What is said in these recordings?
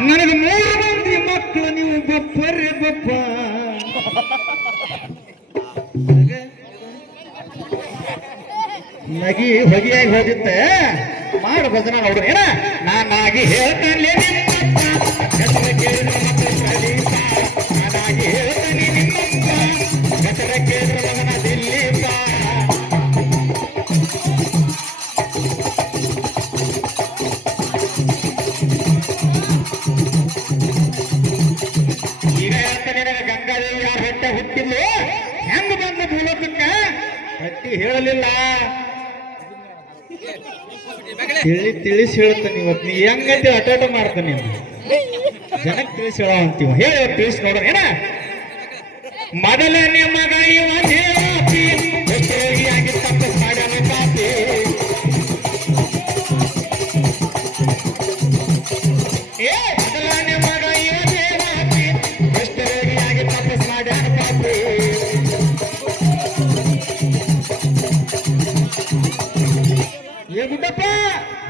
ನನಗೆ ಮೂರು ಮಂದಿ ಮಕ್ಕಳು, ನೀವು ಬಪ್ಪರೆ ಬಪ್ಪ ನಗಿ ಹೊಗಿಯಾಗಿ ಹೋದಿತ್ತೆ ಮಾಡು ಭಜನ ನೋಡ್ರಿ ಏನ? ನಾನಾಗಿ ಹೇಳ್ತಾನೆ ಯಾರ ಹುಟ್ಟಿದ್ಲು ಹೆಂಗ್ ಬಂದ ಭೂಲೋಕಕ್ಕ? ಹತ್ತಿ ಹೇಳಲಿಲ್ಲ. ತಿಳಿ ತಿಳಿಸಿ ಹೇಳ್ತಾನೆ ಇವತ್ತು ನೀ ಹೆಂಗಂತೀವಿ ಅಟಾಟ ಮಾಡ್ತಾನೆ ಜನಕ್ಕೆ ತಿಳಿಸಿ ಹೇಳೋ ಅಂತೀವ. ಹೇಳಿ ತಿಳಿಸಿ ನೋಡೋಣ. ಏನ? ಮೊದಲನೇ ಮಗ ಇವ ದೇವಾಪಿ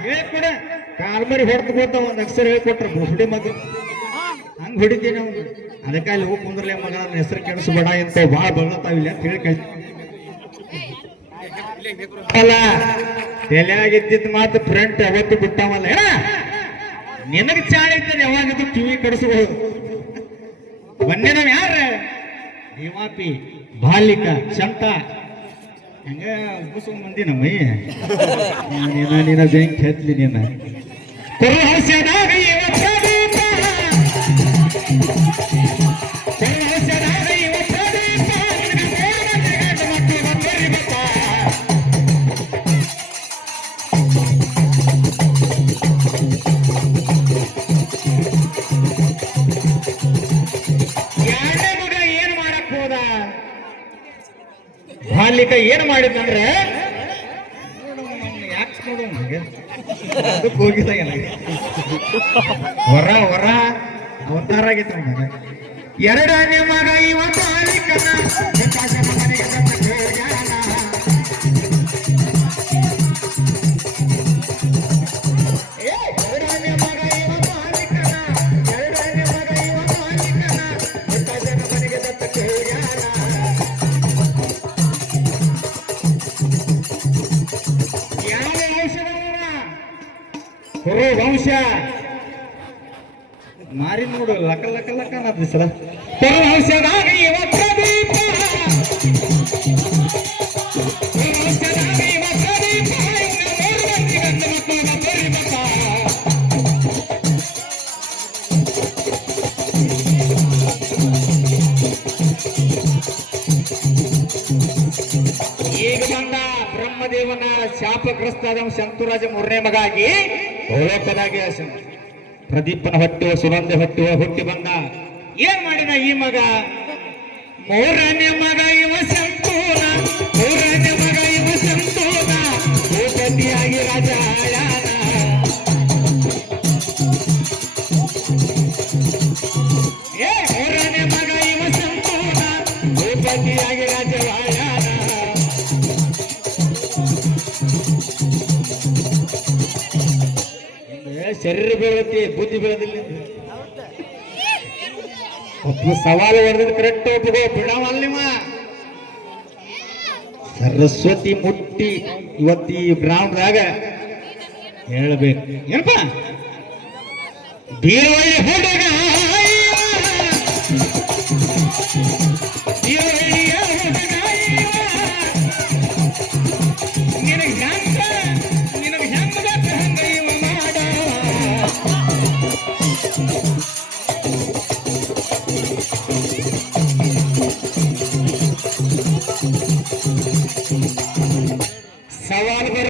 ಹೇಳ್ಕೊಡ ಕಾಲ್ಮರಿ ಹೊಡೆದು ಕೊಟ್ಟ ಒಂದು ಅಕ್ಷರ ಹೇಳ್ಕೊಟ್ರ ಹುಡಿ ಮಗ. ಹಂಗ್ ಹೊಡಿತೀನಿ ಅವ್ನು. ಅದಕ್ಕೆ ಅಲ್ಲಿ ಹೋಗಿ ಕುಂದ್ರಲೆ ಮಗ ನನ್ನ ಹೆಸರು ಕೆಡಿಸ್ಬೇಡ ಅಂತ ಭಾಳ ಬಗಳತಾವಿಲ್ಲ ಅಂತ ಹೇಳಿ ಕಳ್ಸಿ. ಅಲ್ಲ ತಲೆಯಾಗಿದ್ದಿದ್ ಮಾತು ಫ್ರಂಟ್ ಯಾವತ್ತು ಬಿಟ್ಟಾವಲ್ಲ. ನಿನಗೆ ಚಾಳ ಯಾವಾಗ ಯಾವಾಗಿದ್ದು ಕಿವಿ ಕಡಿಸ್ಬೋದು? ಬನ್ನಿ ನಾವ್ ಯಾರ ದೇವಾಪಿ ಬಾಲಿಕ ಶಂತ ಹಂಗ ಉಬ್ಬಸ್ಕೊಂಡ್ ಮಂದಿ ನಮ್ಮ ನೀನ ನೀನ ಬೆಂಕಿ ಹತ್ಲಿ ನೀನ ಕುರುಹಸ್ಯದಾಗ ಇವ ಪ್ರದೀಪ ಬಾಲಿಕ ಏನ್ ಮಾಡಿದಂದ್ರೆ ಯಾಕೆ ಹೊರ ಹೊರ ಅವತಾರ ಆಗೈತೆ ಎರಡನೇ ಮಗ ಇವ ಕುರು ವಂಶ. ಮಾರಿ ನೋಡು ಲಕ ಲಕ ಲಕ ಅನ್ನೋದು ಸಲ ಕುರು ವಂಶದಾಗ ಇವ ಬ್ರಹ್ಮದೇವನ ಶಾಪಗ್ರಸ್ತಾದ ಶಂಕುರಾಜ ಮೂರನೇ ಮಗ ಆಗಿ ಲೋಕದಾಗಿ ಪ್ರದೀಪನ ಹೊಟ್ಟೆವ, ಸುನಂದ ಹೊಟ್ಟೆವ, ಹುಟ್ಟಿ ಬಂದ. ಏನ್ ಮಾಡಿದ ಈ ಮಗ? ಮೂರನೇ ಮಗ ಇವ ಶಂಕೂರ ಮೂರನೇ ಮಗ ಇವ ಶಂಕೂನ ಭೂಪತಿಯಾಗಿ ರಾಜ ಏ, ಮೂರನೇ ಮಗ ಇವ ಶಂಕೂರ ಭೂಪತಿಯಾಗಿ ಶರೀರ ಬೀಳತಿ ಬುದ್ಧಿ ಬೀಳದಿಲ್ಲ ಒಬ್ಬ ಸವಾಲು ಹೊಡೆದ್ರೆ ಕರೆಕ್ಟ್ ಒಬ್ಬಗೋ ಬಿಡವಲ್ಲಿವ ಸರಸ್ವತಿ ಮುಟ್ಟಿ ಇವತ್ತು ಈ ಗ್ರೌಂಡ್ದಾಗ ಹೇಳ್ಬೇಕು. ಏನಪ್ಪ? ಬೀರವಳ್ಳಿ ಹುಡುಗ